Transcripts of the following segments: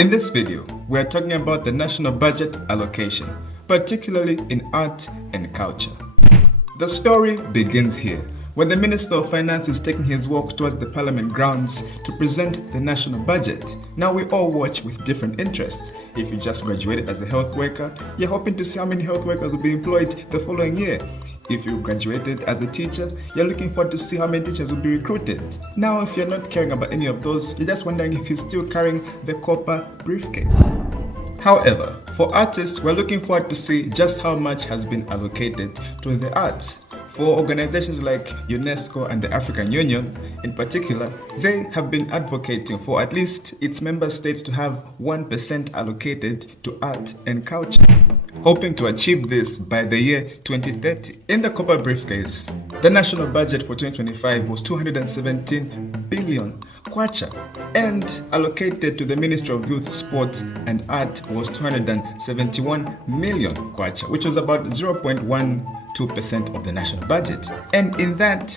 In this video, we are talking about the national budget allocation, particularly in art and culture. The story begins here, when the Minister of Finance is taking his walk towards the Parliament grounds to present the national budget. Now we all watch with different interests. If you just graduated as a health worker, you're hoping to see how many health workers will be employed the following year. If you graduated as a teacher, you're looking forward to see how many teachers will be recruited. Now, if you're not caring about any of those, you're just wondering if he's still carrying the copper briefcase. However, for artists, we're looking forward to see just how much has been allocated to the arts. For organizations like UNESCO and the African Union, in particular, they have been advocating for at least its member states to have 1% allocated to art and culture, hoping to achieve this by the year 2030. In the copper briefcase, the national budget for 2025 was 217 billion kwacha, and allocated to the Ministry of Youth, Sports and Art was 271 million kwacha, which was about 0.12% of the national budget. And in that,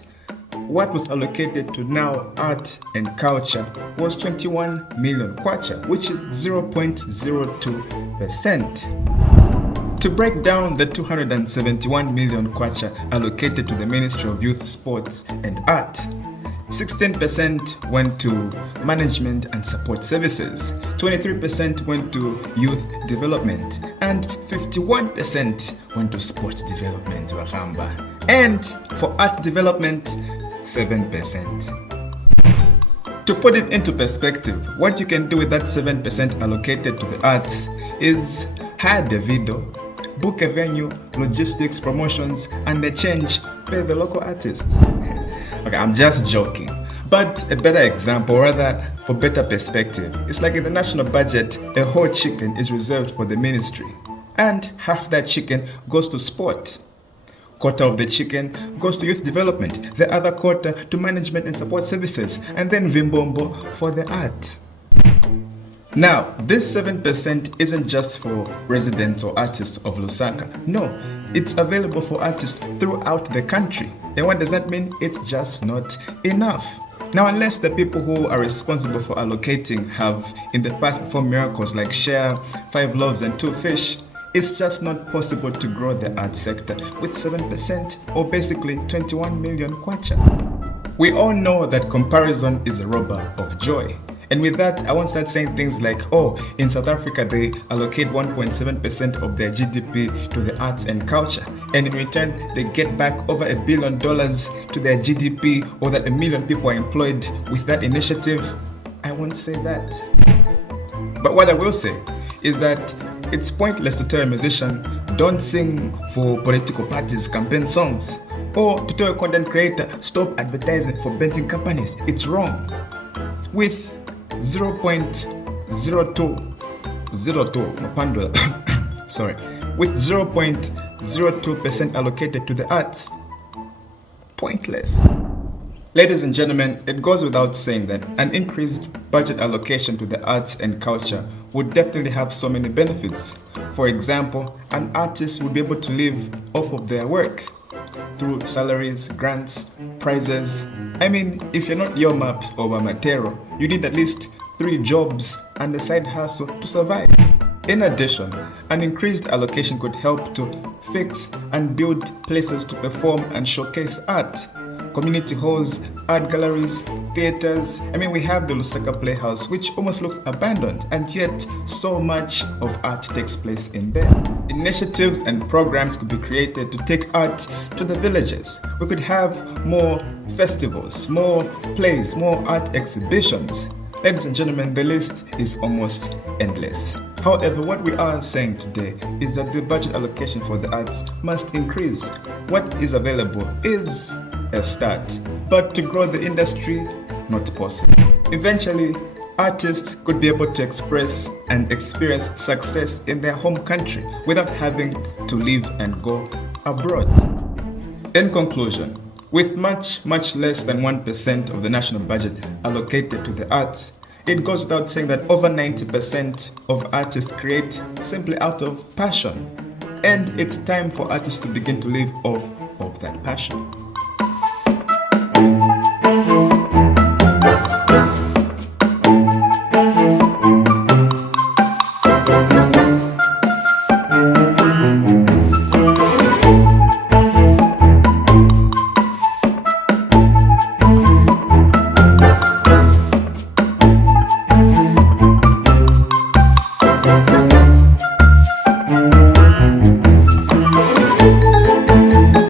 what was allocated to now art and culture was 21 million kwacha, which is 0.02%. To break down the 271 million kwacha allocated to the Ministry of Youth, Sports and Art, 16% went to management and support services, 23% went to youth development, and 51% went to sports development, and for art development, 7%. To put it into perspective, what you can do with that 7% allocated to the arts is hire Davido, book a venue, logistics, promotions, and the change, pay the local artists. Okay, I'm just joking. But a better example, rather for better perspective, it's like in the national budget, a whole chicken is reserved for the ministry. And half that chicken goes to sport. Quarter of the chicken goes to youth development, the other quarter to management and support services, and then Vimbombo for the arts. Now, this 7% isn't just for residents or artists of Lusaka. No, it's available for artists throughout the country. And what does that mean? It's just not enough. Now, unless the people who are responsible for allocating have in the past performed miracles like share 5 loaves and 2 fish, it's just not possible to grow the art sector with 7% or basically 21 million kwacha. We all know that comparison is a robber of joy. And with that, I won't start saying things like, oh, in South Africa, they allocate 1.7% of their GDP to the arts and culture. And in return, they get back over $1 billion to their GDP, or that 1 million people are employed with that initiative. I won't say that. But what I will say is that it's pointless to tell a musician, don't sing for political parties' campaign songs. Or to tell a content creator, stop advertising for betting companies. It's wrong. With 0.02 sorry, with 0.02% allocated to the arts, pointless. Ladies and gentlemen, it goes without saying that an increased budget allocation to the arts and culture would definitely have so many benefits. For example, an artist would be able to live off of their work through salaries, grants, prizes. I mean, if you're not Yomaps or Mamatero, you need at least 3 jobs and a side hustle to survive. In addition, an increased allocation could help to fix and build places to perform and showcase art. Community halls, art galleries, theaters. I mean, we have the Lusaka Playhouse, which almost looks abandoned, and yet so much of art takes place in there. Initiatives and programs could be created to take art to the villages. We could have more festivals, more plays, more art exhibitions. Ladies and gentlemen, the list is almost endless. However, what we are saying today is that the budget allocation for the arts must increase. What is available is a start, but to grow the industry, not possible. Eventually, artists could be able to express and experience success in their home country without having to leave and go abroad. In conclusion, with much less than 1% of the national budget allocated to the arts, it goes without saying that over 90% of artists create simply out of passion. And it's time for artists to begin to live off of that passion.